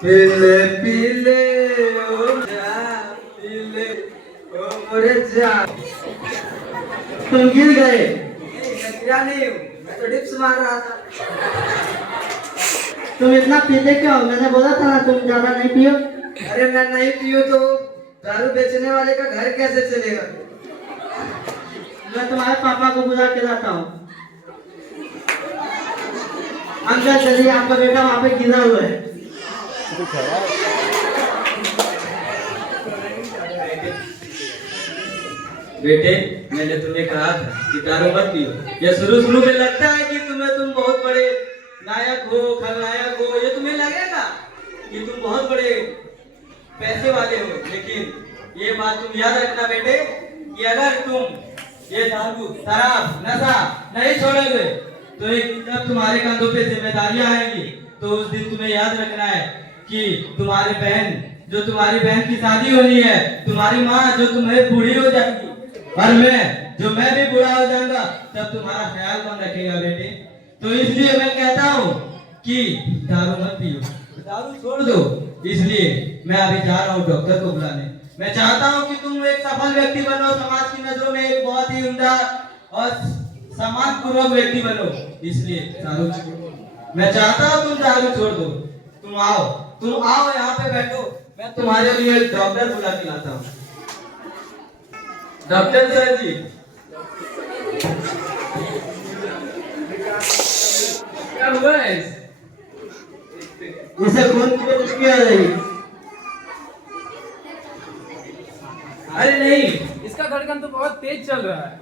पीले पीले ओ जा पीले ओ मोरे जा। तुम गिर गए? गिरा नहीं हूँ, मैं तो डिप्स मार रहा था। तुम इतना पीते क्यों? मैंने बोला था ना तुम ज्यादा नहीं पियो। अरे मैं नहीं पीऊँ तो दारू बेचने वाले का घर कैसे चलेगा? मैं तुम्हारे पापा को बुला के लाता हूँ। अंकल चलिए, आपका बेटा वहाँ पे गिरा हुआ है। बेटे, मैंने तुम्हें कहा था कि दारू मत पियो। ये शुरू में लगता है कि तुम बहुत बड़े नायक हो, खलनायक हो, ये तुम्हें लगेगा कि तुम बहुत बड़े पैसे वाले हो, लेकिन ये बात तुम याद रखना बेटे कि अगर तुम ये दारू, शराब, नशा नहीं छोड़ोगे तो एक जब तुम्हारे कंधों पे जिम्मेदारियां आएंगी तो उस दिन तुम्हें याद रखना है कि तुम्हारी बहन की शादी होनी है, तुम्हारी माँ जो तुम्हें बूढ़ी हो जाएगी, और मैं भी बूढ़ा हो जाऊंगा, तब तुम्हारा ख्याल कौन रखेगा बेटे? तो इसलिए मैं कहता हूँ कि दारू मत पियो, दारू छोड़ दो। इसलिए मैं अभी जा रहा हूँ डॉक्टर को बुलाने। मैं चाहता हूँ कि तुम एक सफल व्यक्ति बनो, समाज की नजरों में एक बहुत ही उम्दा और सम्मान पूर्वक व्यक्ति बनो। इसलिए दारू छोड़ो। मैं चाहता हूँ तुम दारू छोड़ दो। तुम आओ यहाँ पे बैठो, मैं तुम्हारे लिए डॉक्टर बुला के लाता हूँ। डॉक्टर सर जी, क्या हुआ है? इसे खून की उल्टी आ रही। अरे नहीं, इसका धड़कन तो बहुत तेज चल रहा है।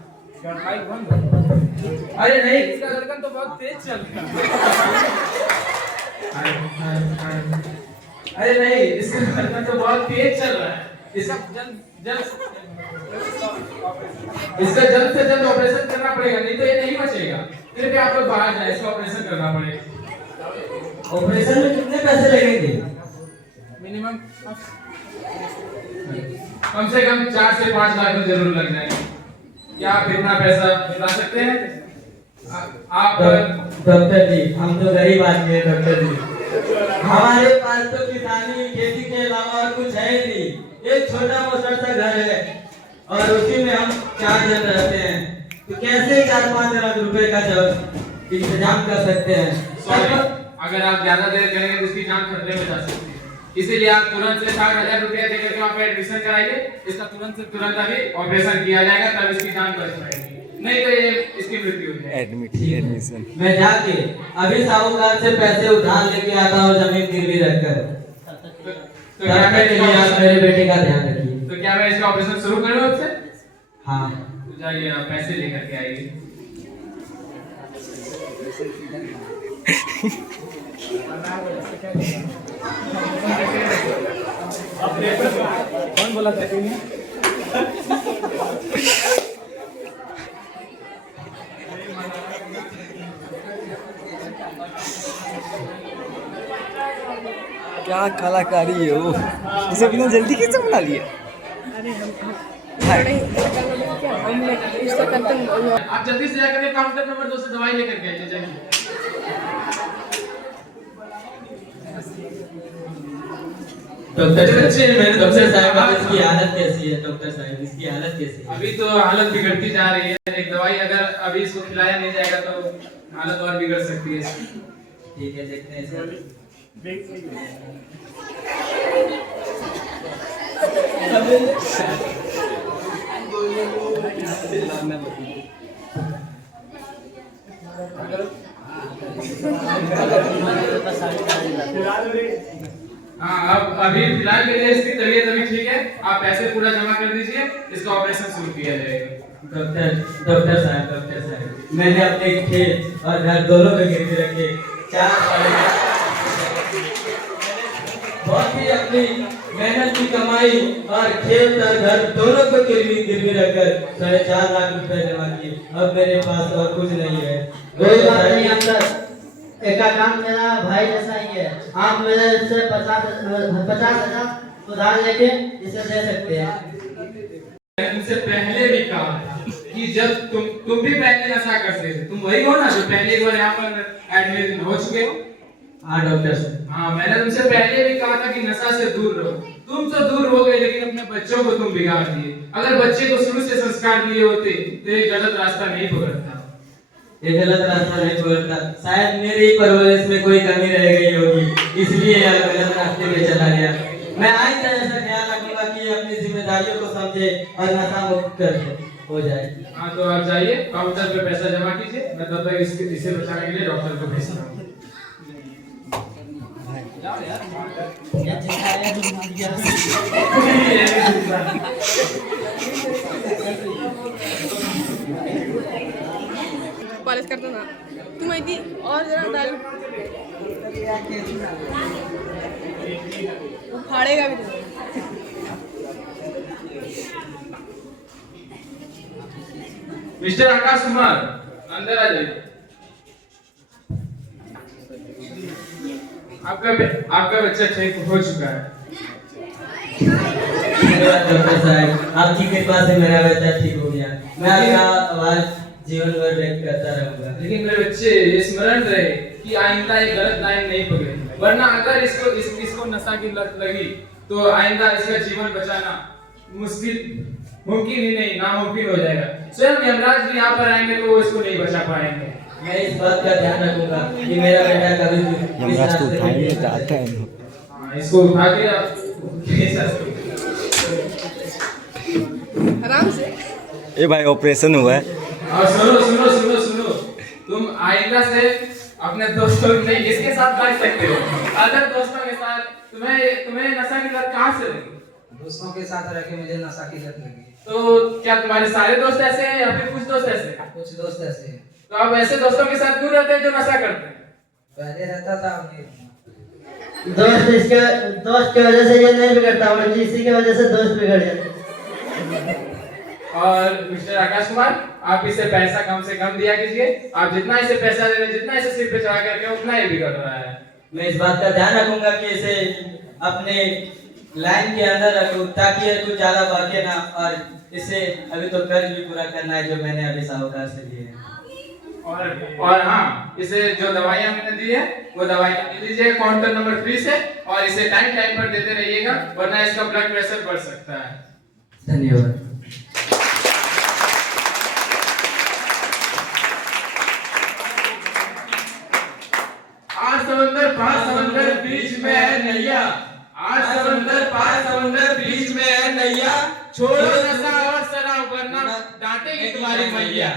अरे नहीं, इसका धड़कन तो बहुत तेज चल रहा है। अरे नहीं, इसका धड़कन तो बहुत तेज चल रहा है। इसका जल्द से जल्द ऑपरेशन करना पड़ेगा, नहीं तो ये नहीं बचेगा। फिर भी आप लोग बाहर जाए, इसका ऑपरेशन करना पड़ेगा। ऑपरेशन में कितने पैसे लगेंगे? मिनिमम कम से कम 4 से 5 लाख तो जरूर लग जाएंगे। क्या आप इतना पैसा बता सकते हैं? आप डॉक्टर जी, हम तो गरीब आदमी हैं डॉक्टर जी। हमारे पास तो किसानी खेती के अलावा और कुछ है ही नहीं। एक छोटा मोटा सा घर है और उसी में हम 4 जन रहते हैं, तो कैसे 4-5 लाख रुपए का जब इंतजाम कर सकते हैं? सॉरी, अगर आप ज्यादा देर करेंगे तो इसकी जान खतरे में जा सकती है। इसीलिए आप तुरंत से 60,000 रुपया देकर के वहाँ पे एडमिशन कराइए। इसका तुरंत से तुरंत अभी ऑपरेशन किया जाएगा, तब इसकी जान बच पाएगी, नहीं तो ये इसकी मृत्यु हो जाएगी। एडमिशन मैं जाके अभी साहूकार से पैसे उधार लेके आता हूँ, जमीन गिरवी रखकर। तो क्या आप मेरे बेटे का ध्यान रखिए। तो क्या मैं इसका ऑपरेशन शुरू करूँ आपसे? हाँ, तो जाइए, आप पैसे लेकर के आइए। कौन बोला था? क्या कलाकारी है वो, इसे बिना जल्दी कैसे बना लिया? आप जल्दी से जाकर काउंटर नंबर 2 से दवाई लेकर के आइए, जाइए। डॉक्टर साहब इसकी हालत कैसी है? डॉक्टर साहब इसकी हालत कैसी है? अभी तो हालत बिगड़ती जा रही है। एक दवाई अगर अभी इसको खिलाया नहीं जाएगा तो हालत और बिगड़ सकती है। ठीक है, देखते हैं सर। हाँ, अब अभी फिलहाल के लिए इसकी तबीयत अभी ठीक है। आप पैसे पूरा जमा कर दीजिए, इसका ऑपरेशन शुरू किया जाएगा। डॉक्टर साहब, मैंने अपने खेत और घर दोनों को गिरवी रखे। बहुत ही अपनी मेहनत की कमाई और खेत और घर दोनों को गिरवी रखकर 4.5 लाख रुपए जमा किए। अब मेरे पास और कुछ नहीं है। कोई बात नहीं अंकल, एक काम मेरा भाई जैसा ही है। आप मेरे से 50,000 उधार लेके इसे दे सकते हैं। इनसे पहले भी कहा कि जब तुम भी पहले नशा करते थे, तुम वही हो ना जो पहले एक बार यहाँ पर एडमिट हो चुके हो। हाँ डॉक्टर साहब। हाँ, मैंने तुमसे पहले भी कहा था कि नशा से दूर रहो। तुम तो दूर हो गए, लेकिन अपने बच्चों को तुम बिगाड़ दिए। अगर बच्चे को शुरू से संस्कार दिए होते तो ये गलत रास्ता नहीं पकड़ता। ये गलत रास्ता नहीं पकड़ता। शायद मेरी परवरिश में कोई कमी रह गई होगी, इसलिए यह गलत रास्ते में चला गया। मैं आइंदा ऐसा ख्याल रखूंगा कि अपनी जिम्मेदारियों को समझे और नशा मुक्त कर हो जाए। हाँ, तो आप जाइए, काउंटर पे पैसा जमा कीजिए। मैं तब तक इसे बचाने के लिए डॉक्टर को भेज रहा हूँ। पॉलिश करता ना तू माहिती और जरा डाल उखाड़ेगा भी नहीं। मिस्टर आकाश कुमार, अंदर आ जाइए। आपका बच्चा ठीक हो चुका है। डॉक्टर साहब, आपकी कृपा से मेरा बच्चा ठीक हो गया। मैं आपका आवाज जीवन भर व्यक्त करता रहूंगा। लेकिन मेरे बच्चे ये स्मरण रहे कि आइंदा एक गलत लाइन नहीं पकड़े, वरना अगर इसको नशा की लत लगी तो आइंदा इसका जीवन बचाना मुमकिन ही नहीं, नामुमकिन हो जाएगा। स्वयं यमराज भी यहाँ पर आएंगे तो वो इसको नहीं बचा पाएंगे। मैं इस बात का ध्यान रखूंगा कि मेरा बेटा कभी भी इस रास्ते पे नहीं चाहता है। हाँ, इसको उठा के आराम से। ए भाई ऑपरेशन हुआ है। और सुनो, तुम आइंदा से अपने दोस्तों नहीं इसके साथ बैठ सकते हो। अदर दोस्तों के साथ तुम्हें नशा की लत कहाँ से लगी? दोस्तों के साथ रह के मुझे नशा की लत लगी। तो क्या तुम्हारे सारे दोस्त ऐसे हैं या फिर कुछ दोस्त ऐसे हैं? कुछ दोस्त ऐसे हैं। तो आप ऐसे दोस्तों के साथ क्यों रहते हैं जो नशा करते हैं? पहले रहता था, दोस्त की वजह से ये नहीं बिगड़ता, बल्कि इसी की वजह से दोस्त बिगड़ जाते। और मिस्टर आकाश कुमार, आप इसे पैसा कम से कम दिया कीजिए। आप जितना इसे पैसा दे रहे हैं, जितना इसे सिर पे चढ़ा करके, उतना ही बिगड़ रहा है। मैं इस बात का ध्यान रखूंगा कि इसे अपने लाइन के अंदर रखूं ताकि ये कुछ ज्यादा भागे ना। और इसे अभी तो कर्ज भी पूरा करना है जो मैंने अभी साहूकार से लिए हैं। और हाँ, इसे जो दवाइयाँ मैंने दी है वो दवाइयाँ ले लीजिए काउंटर नंबर 3 से, और इसे टाइम पर देते रहिएगा, वरना इसका ब्लड प्रेशर बढ़ सकता है। धन्यवाद। आठ समंदर पांच समंदर बीच में है नैया, आठ समंदर पांच समंदर बीच में है नैया, छोड़ो नशा और शराब वरना डांटेगी तुम्हारी मैया।